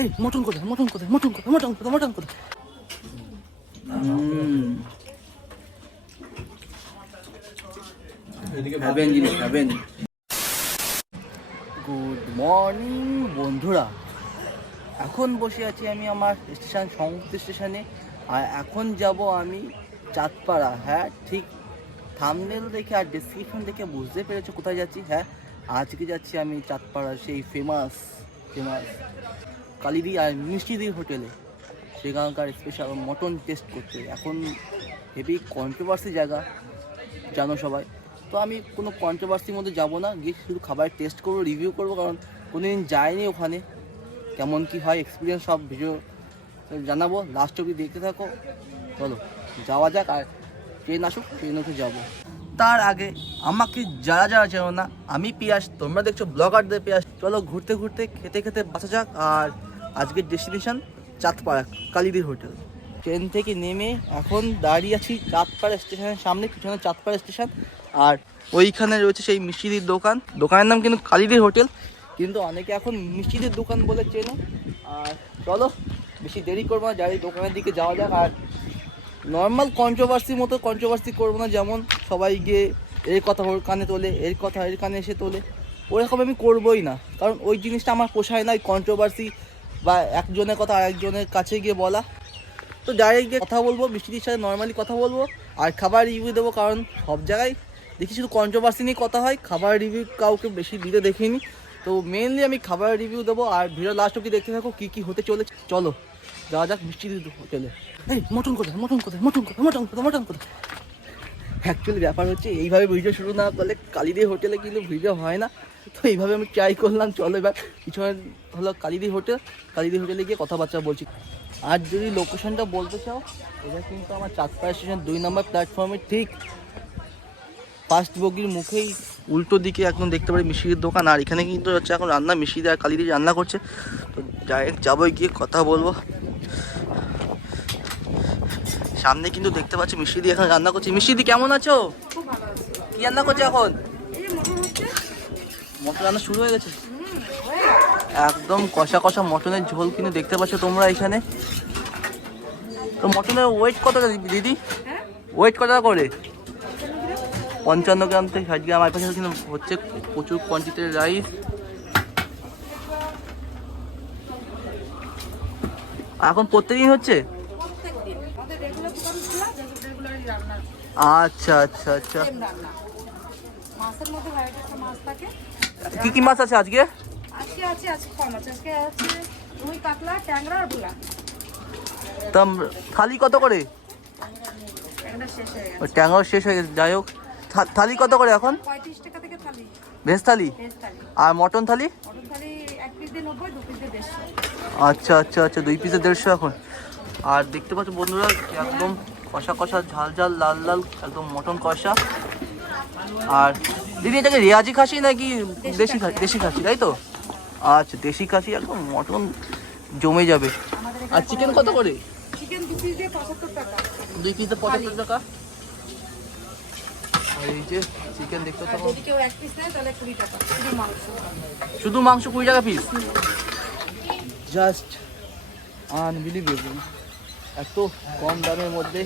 এই মটন কোথায়, মটন কোথায়, মটন কোথায়, মটন কোথায়, মটন কোথায়? হ্যাভেন জিনিস, হ্যাভেন। গুড মর্নিং বন্ধুরা, এখন বসে আছি আমি আমার স্টেশন, সংযুক্ত স্টেশনে। আর এখন যাব আমি চাঁদপাড়া। হ্যাঁ ঠিক, থাম্বনেল দেখে আর ডেসক্রিপশন দেখে বুঝতে পেরেছো কোথায় যাচ্ছি। হ্যাঁ, আজকে যাচ্ছি আমি চাঁদপাড়া সেই ফেমাস কালিদি আর মিষ্টিদির হোটেলে, সেখানকার স্পেশাল মটন টেস্ট করতে। এখন হেভি কন্ট্রোভার্সি জায়গা, জানো সবাই। তো আমি কোনো কন্ট্রোভার্সির মধ্যে যাব না, গিয়ে শুধু খাবার টেস্ট করবো, রিভিউ করবো, কারণ কোনোদিন যাইনি ওখানে। কেমন কি হয় এক্সপিরিয়েন্স সব ভিডিও জানাবো, লাস্ট অবধি দেখতে থাকো। চলো যাওয়া যাক, আর ট্রেন আসুক, ট্রেন উঠে যাবো। তার আগে আমাকে যারা যারা চেনো না, আমি পিয়াস, তোমরা দেখছো ব্লগারদের পিয়াস। চলো ঘুরতে ঘুরতে খেতে খেতে বাঁচা যাক। আর আজকের ডেস্টিনেশন চাঁদপাড়া কালিদির হোটেল। ট্রেন থেকে নেমে এখন দাঁড়িয়ে আছি চাঁদপাড়া স্টেশনের সামনে, পিছনে চাঁদপাড়া স্টেশন। আর ওইখানে রয়েছে সেই মিষ্টিদির দোকান, দোকানের নাম কিন্তু কালিদির হোটেল, কিন্তু অনেকে এখন মিষ্টিদির দোকান বলে চেনে। আর চলো বেশি দেরি করবো না, যাই দোকানের দিকে যাওয়া যাক। আর নর্মাল কন্ট্রোভার্সির মতো কন্ট্রোভার্সি করবো না, যেমন সবাই গিয়ে এর কথা ওর কানে তোলে, এর কথা এর কানে এসে তোলে, ওরকম আমি করবোই না। কারণ ওই জিনিসটা আমার পোষায় না, কন্ট্রোভার্সি বা একজনের কথা আরেকজনের কাছে গিয়ে বলা। তো ডাইরেক্ট গিয়ে কথা বলবো, মিষ্টিদির সাথে নর্মালি কথা বলবো আর খাবার রিভিউ দেবো। কারণ সব জায়গায় দেখি শুধু কন্ট্রোভার্সি নিয়ে কথা হয়, খাবার রিভিউ কাউকে বেশি দিতে দেখিনি। তো মেনলি আমি খাবার রিভিউ দেবো। আর ভিডিও লাস্ট অবধি দেখতে থাকো কী কী হতে চলেছে। চলো যাওয়া যাক মিষ্টিদির হোটেলে। এই মটন কোথায়, মটন কোথায়, মটন কোথায়, মটন কোথায়, মটন কোথায়? অ্যাকচুয়ালি ব্যাপার হচ্ছে, এইভাবে ভিডিও শুরু না করলে কালিদি হোটেলে কিন্তু ভিডিও হয় না। তো এইভাবে আমি ট্রাই করলাম। চলো এবার পিছনে হলো কালিদি হোটেল, কালিদি হোটেলে গিয়ে কথাবার্তা বলছি। আর যদি লোকেশনটা বলতে চাও, এটা কিন্তু আমার চাঁদপাড়া স্টেশন 2 নম্বর প্ল্যাটফর্মে ঠিক ফার্স্ট বগির মুখেই উল্টো দিকে একদম দেখতে পারি মিষ্টির দোকান। আর এখানে কিন্তু হচ্ছে এখন রান্না, মিষ্টিদি আর কালিদি রান্না করছে। তো ডাইরেক্ট যাবো, গিয়ে কথা বলবো। সামনে কিন্তু দেখতে পাচ্ছি মিষ্টিদি এখন রান্না করছে। মিষ্টিদি কেমন আছো? কি রান্না করছে এখন? মটন রান্না শুরু হয়ে গেছে, একদম কষা কষা মটনের ঝোল কিন্তু দেখতে পাচ্ছ তোমরা এখানে। তো মটনের ওয়েট কত দিদি? ওয়েট কত করে? 55 গ্রাম থেকে 60 গ্রাম। আমার পাশে কিন্তু হচ্ছে প্রচুর কোয়ান্টিটির রাইস। এখন প্রত্যেকদিন হচ্ছে? আচ্ছা আচ্ছা আচ্ছা। কি কি মাছ আছে আজকে? থালি কত করে? ট্যাংরা শেষ হয়ে গেছে, যাই হোক। থালি কত করে এখন? ভেজ থালি। আর মটন থালি? আচ্ছা আচ্ছা আচ্ছা, 2 পিসে 150 এখন। আর দেখতে পাচ্ছ বন্ধুরা, একদম কষা কষা, ঝাল ঝাল, লাল লাল, একদম মটন কষা। আর দিদি এটাকে রেয়াজি খাসি নাকি দেশি খাসি? দেশি খাসি, তাই তো? আচ্ছা দেশি খাসি, একদম মটন জমে যাবে। আর চিকেন কত করে? 2 পিসে 75 টাকা। আর এই যে চিকেন দেখতে থাকো, শুধু মাংস 20 টাকা পিস। জাস্ট আনবিলিভেবল, এত কম দামের মধ্যে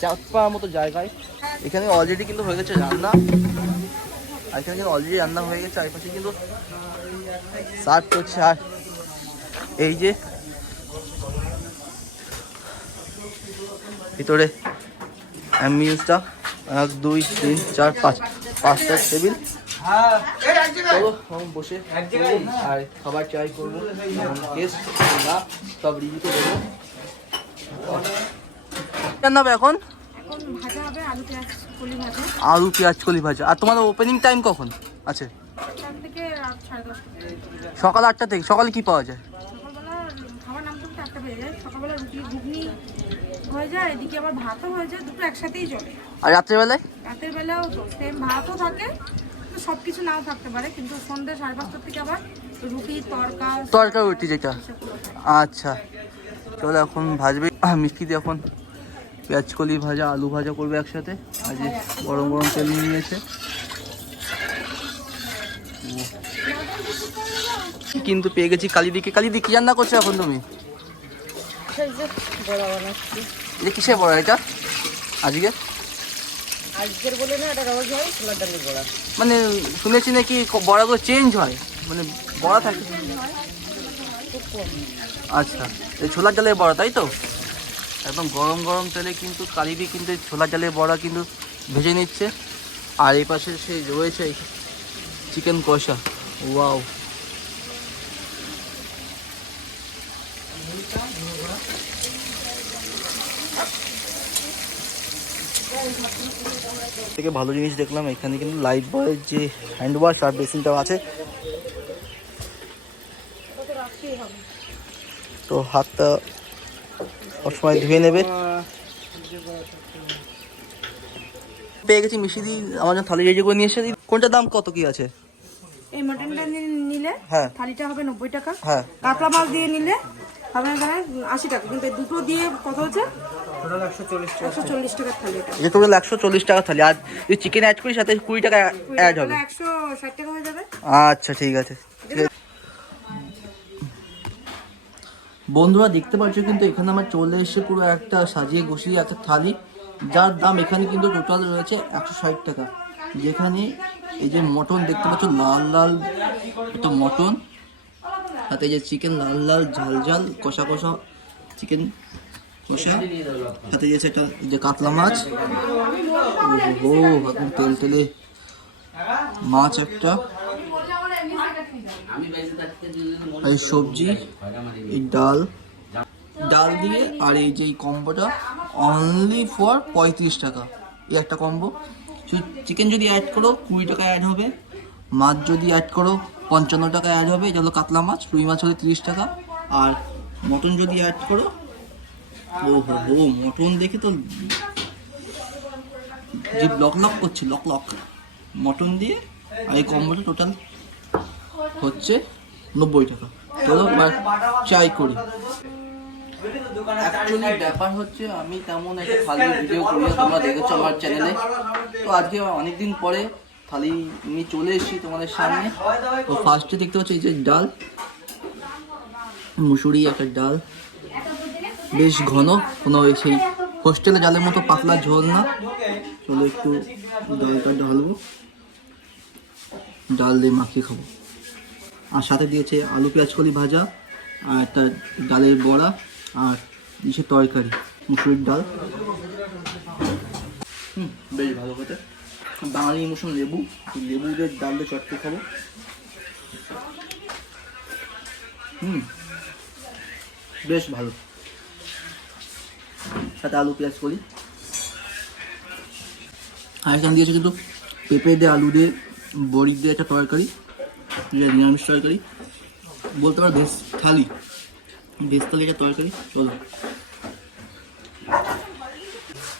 চাঁদপাড়ার মতো জায়গায়। এখানে অলরেডি কিন্তু হয়ে গেছে রান্না, আর এখানে কিন্তু অলরেডি রান্না হয়ে গেছে। আর পাশে কিন্তু সার্ভ করছে। আর এই যে ভিতরে অ্যাম্বিয়েন্সটা, 1 2 3 4 5, 5টা টেবিল। চলো আমি বসে আর খাবার ট্রাই করবো, টেস্ট না সব রিভিউতে দেবো। রান্না হবে এখন? আলু পেঁয়াজ কলি ভাজা। আর তোমাদের ওপেনিং টাইম কখন আছে? সকাল 8টা থেকে। সকালে কি পাওয়া যায়? আর রাত্রেবেলায়? রাতের বেলাও তো সেম ভাতও থাকে, সবকিছু নাও থাকতে পারে, কিন্তু সন্ধ্যে 5:30 থেকে আবার রুটি, তরকা রুটি যেটা। আচ্ছা চলো এখন ভাজবে মিষ্টি দিয়ে। এখন পেঁয়াজ কলি ভাজা, আলু ভাজা করবে একসাথে। আর যে গরম গরম তেল নিয়েছে। কিন্তু পেয়ে গেছি কালিদিকে। কালিদি কি রান্না করছো এখন তুমি? এই যে বড়া বানাচ্ছি। এটা কিসের বড়া এটা আজকে? আজকের বলে না, এটা রোজ হয় ছোলার ডালের বড়া। মানে শুনেছি নাকি বড়াগুলো চেঞ্জ হয়, মানে বড়া থাকে। খুব কম। আচ্ছা, এই ছোলার ডালের বড়া তাই তো? একদম গরম গরম তেলে কিন্তু কালিদি কিন্তু এই ছোলার ডালের বড়া কিন্তু ভেজে নিচ্ছে। আর এই পাশে সেই রয়েছে চিকেন কষা। ওয়াও, থেকে ভালো জিনিস দেখলাম এখানে কিন্তু লাইফ বয়ের যে হ্যান্ড ওয়াশ আর বেসিনটাও আছে। তো হাতটা সবসময় ধুয়ে নেবে। পেয়ে গেছি মিশিদি আমার জন্য থালি রেডি করে নিয়ে এসে। কোনটা দাম কত কি আছে? এই মটনটা নিলে হ্যাঁ থালিটা হবে 90 টাকা। হ্যাঁ, কাতলা মাছ দিয়ে নিলে হবে এখানে 80 টাকা। কিন্তু এই দুটো দিয়ে কত হচ্ছে? টোটাল 140 টাকার থালি। এটা টোটাল 140 টাকা থালি। আর যদি চিকেন অ্যাড করি সাথে 20 টাকা অ্যাড হবে। 160 টাকা হয়ে যাবে। আচ্ছা ঠিক আছে। বন্ধুরা দেখতে পাচ্ছ কিন্তু এখানে আমার চলে এসে পুরো একটা সাজিয়ে গুছিয়ে একটা থালি, যার দাম এখানে কিন্তু টোটাল রয়েছে 160 টাকা। যেখানে এই যে মটন দেখতে পাচ্ছ লাল লাল একটা মটন, সাথে যে চিকেন লাল লাল ঝাল ঝাল কষা কষা চিকেন কষা, সাথে যে সেটা যে কাতলা মাছ, ও এখন তেল তেলে মাছ একটা, এই সবজি, এই ডাল ডাল দিয়ে, আর এই যে কম্বোটা অনলি ফর 35 টাকা। এই একটা কম্বো। চিকেন যদি অ্যাড করো 20 টাকা অ্যাড হবে, মাছ যদি অ্যাড করো 55 টাকা অ্যাড হবে, এটা হলো কাতলা মাছ। রুই মাছ হলে 30 টাকা। আর মটন যদি অ্যাড করো, ও হো মটন দেখে তো যে লক লক করছে, লক লক মটন দিয়ে। আর এই কম্বোটা টোটাল হচ্ছে 90 টাকা। চলো এবার চাই করি। অ্যাকচুয়ালি ব্যাপার হচ্ছে আমি তেমন একটা থালি ভিডিও করি না, তোমরা দেখেছো আমার চ্যানেলে। তো আজকে অনেকদিন পরে থালি নিয়ে চলে এসেছি তোমাদের সামনে। তো ফার্স্টে দেখতে পাচ্ছি এই যে ডাল, মুসুরি একটা ডাল, বেশ ঘন, কোনো সেই হোস্টেলে ডালের মতো পাতলা ঝোল না। চলো একটু ডালটা ঢালবো, ডাল দিয়ে মাখিয়ে খাবো। আর সাথে দিয়েছে আলু পেঁয়াজ কলি ভাজা, আর একটা ডালের বড়া, আর দিয়েছে তরকারি মুসুরির ডাল। বেশ ভালো খেতে। বাঙালি ইমোশন লেবু, লেবু দিয়ে ডাল দিয়ে চটকে খাবো। বেশ ভালো। সাথে আলু পেঁয়াজ কলি, আর এখানে দিয়েছে কিন্তু পেঁপে দিয়ে আলু দিয়ে বড়ি দিয়ে একটা তরকারি, নিরামিষ তরকারি বলতে পারো, ভেজ থালি, ভেজ থালি একটা তরকারি। চলো,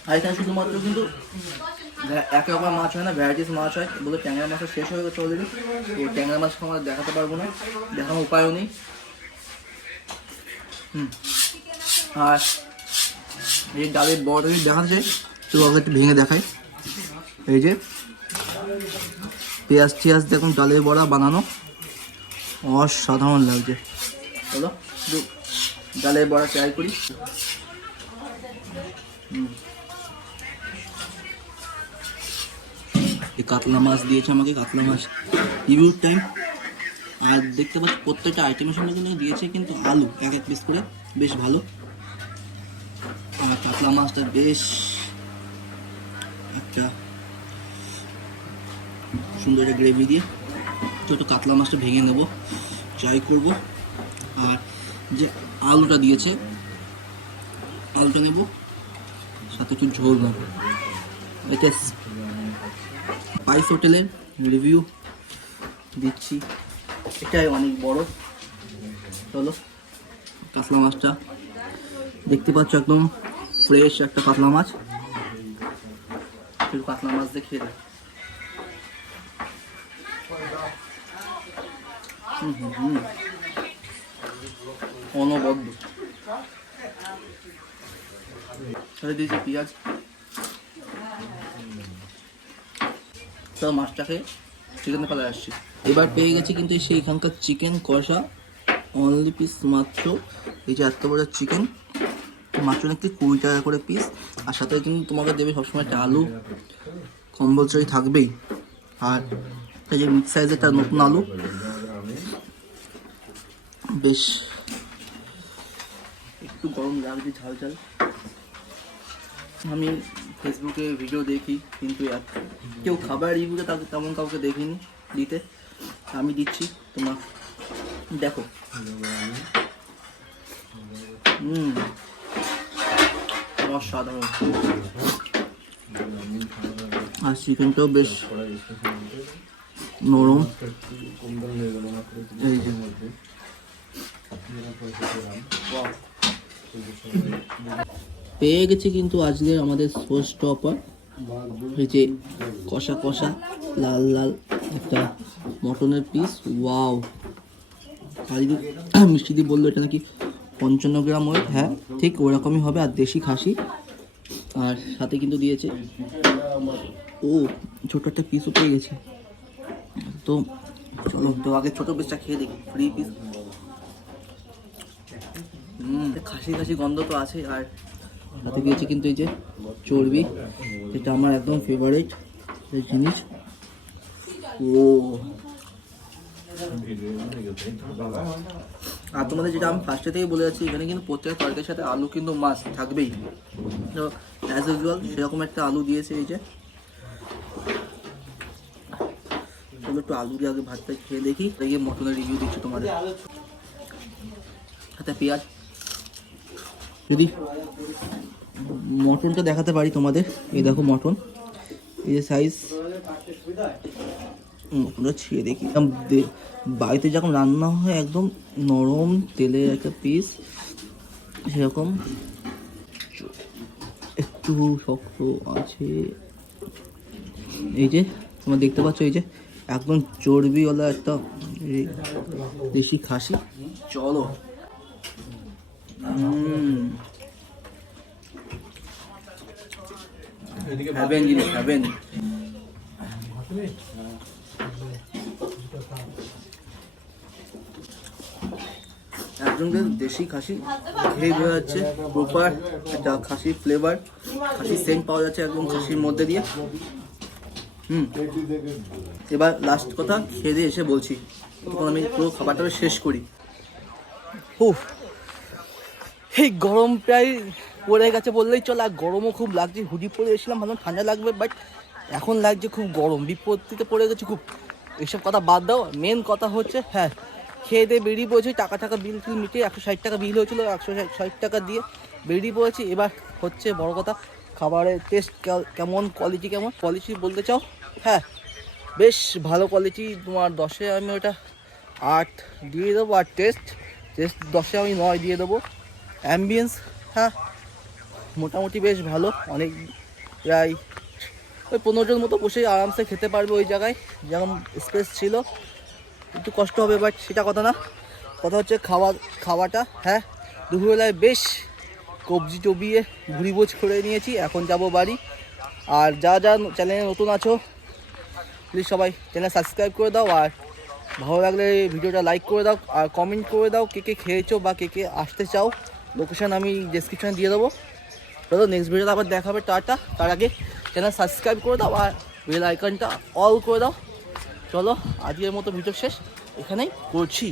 আর এখানে শুধুমাত্র কিন্তু এক রকম মাছ হয় না, ভ্যারাইটিস মাছ হয়। বলে ট্যাংরা মাছটা শেষ হয়ে গেছে অলরেডি। তো ট্যাংরা মাছ আমরা দেখাতে পারবো না, দেখানোর উপায়ও নেই। আর এই ডালের বড়টা যদি দেখা যায় তো একটু ভেঙে দেখায়। এই যে পেঁয়াজ টিয়াজ দেখুন, ডালের বড়া বানানো অসাধারণ লাগছে। চলো শুধু ডালের বড়া ট্রাই করি। এই কাতলা মাছ দিয়েছে আমাকে, কাতলা মাছ রিভিউ টাইম। আর দেখতে পাচ্ছি প্রত্যেকটা আইটেমের সঙ্গে কিন্তু দিয়েছে কিন্তু আলু এক এক পিস করে, বেশ ভালো। আর কাতলা মাছটা বেশ একটা সুন্দর একটা গ্রেভি দিয়ে। তো কাতলা মাছটা ভেঙে নেব, ট্রাই করব। আর যে আলুটা দিয়েছে, আলুটা নেব, সাথে একটু ঝোল নেব। এটা স্পাইস হোটেলের রিভিউ দিচ্ছি, এটাই অনেক বড়। চলো, কাতলা মাছটা দেখতে পাচ্ছ একদম ফ্রেশ একটা কাতলা মাছ। একটু কাতলা মাছ দেখিয়ে দেয়। অনবদ্য। সাথে দিয়েছি পেঁয়াজ। তো মাছটা খেয়ে চিকেনের পালায় আসছি। এবার পেয়ে গেছি কিন্তু সেইখানকার চিকেন কষা, অনলি পিস মাত্র এই যে এত বড় চিকেন, মাত্র নাকি 20 টাকা করে পিস। আর সাথে কিন্তু তোমাকে দেবে সবসময় একটা আলু, কম্পালসারি থাকবেই। আর এই যে মিক্স সাইজের একটা নতুন আলু, বেশ একটু গরম লাগছে, ঝাল ঝাল। আমি ফেসবুকে ভিডিও দেখি কিন্তু কেউ খাবার রিভিউতে তাকে তেমন কাউকে দেখিনি দিতে, আমি দিচ্ছি তোমার দেখো। অসাধারণ। আর চিকেনটাও বেশ নরম। এই যে পেয়ে গেছি কিন্তু আজকে আমাদের শো স্টপার, এই যে কষা কষা লাল লাল একটা মটনের পিস। ওয়াও, কালিদি মিষ্টি দিয়ে বললো এটা নাকি 55 গ্রাম ওয়েট। হ্যাঁ ঠিক ওরকমই হবে। আর দেশি খাসি, আর সাথে কিন্তু দিয়েছে ও ছোটো একটা পিসও পেয়ে গেছে। তো চলো তো আগে ছোটো পিসটা খেয়ে দেখি, ফ্রি পিস। খাসি খাসি গন্ধ তো আছে। আর সাথে দিয়েছে কিন্তু এই যে চর্বি, যেটা আমার একদম ফেভারিট জিনিস। ও আর তোমাদের যেটা আমি ফার্স্টে থেকে বলে যাচ্ছি, এখানে কিন্তু প্রত্যেকটা তরকারির সাথে আলু কিন্তু মাস্ট থাকবেই। তো অ্যাজ ইউজুয়াল সেরকম একটা আলু দিয়েছে এই যে। চলো একটু আলু দিয়ে আগে ভাতটা খেয়ে দেখি, দেখি মটনের রিভিউ দিচ্ছি তোমাদের। সাথে পেঁয়াজ, যদি মটনটা দেখাতে পারি তোমাদের, এই দেখো মটন, এই যে সাইজ। মটনটা ছিঁড়ে দেখি, বাড়িতে যখন রান্না হয় একদম নরম তেলের একটা পিস, সেরকম একটু শক্ত আছে। এই যে তোমরা দেখতে পাচ্ছ, এই যে একদম চর্বিওয়ালা একটা দেশি খাসি। চলো হ্যাভেন জিনিস, হ্যাভেন। একদম দেশি খাসি খেয়ে বোঝা যাচ্ছে, প্রপার একটা খাসির ফ্লেভার, খাসির সেন্ট পাওয়া যাচ্ছে একদম খাসির মধ্যে দিয়ে। এবার লাস্ট কথা খেয়ে দিয়ে এসে বলছি, তখন আমি পুরো খাবারটা শেষ করি। এই গরম প্রায় পড়ে গেছে বললেই চলে। আর গরমও খুব লাগছে, হুডি পরে এসেছিলাম, ভালো ঠান্ডা লাগবে, বাট এখন লাগছে খুব গরম, বিপত্তিতে পড়ে গেছে খুব। এইসব কথা বাদ দাও, মেন কথা হচ্ছে হ্যাঁ খেয়ে দিয়ে বেরিয়ে পড়েছি, টাকা বিল ফিল মিটিয়ে 160 টাকা বিল হয়েছিল, 160 টাকা দিয়ে বেরিয়ে পড়েছি। এবার হচ্ছে বড় কথা, খাবারের টেস্ট কেমন, কোয়ালিটি কেমন। কোয়ালিটি বলতে চাও, হ্যাঁ বেশ ভালো কোয়ালিটি। তোমার 10-এ আমি ওটা 8 দিয়ে দেবো। আর টেস্ট 10-এ আমি 9 দিয়ে দেবো। অ্যাম্বিয়েন্স হ্যাঁ মোটামুটি বেশ ভালো, অনেক প্রায় ওই 15 জন মতো বসে আরামসে খেতে পারবে ওই জায়গায়, যেমন স্পেস ছিল। একটু কষ্ট হবে বাট সেটা কথা না, কথা হচ্ছে খাওয়াটা। হ্যাঁ দুপুরবেলায় বেশ কবজি টবিয়ে ভুড়িভোজ করে নিয়েছি, এখন যাব বাড়ি। আর যা চ্যানেলে নতুন আছো প্লিজ সবাই চ্যানেল সাবস্ক্রাইব করে দাও, আর ভালো লাগলে ভিডিওটা লাইক করে দাও, আর কমেন্ট করে দাও কে কে খেয়েছো বা কে কে আসতে চাও। লোকেশান আমি ডেসক্রিপশানে দিয়ে দেবো। চলো নেক্সট ভিডিওতে আবার দেখা হবে, টাটা। তার আগে চ্যানেল সাবস্ক্রাইব করে দাও আর বেল আইকনটা অল করে দাও। চলো আজকের মতো ভিডিও শেষ এখানেই করছি।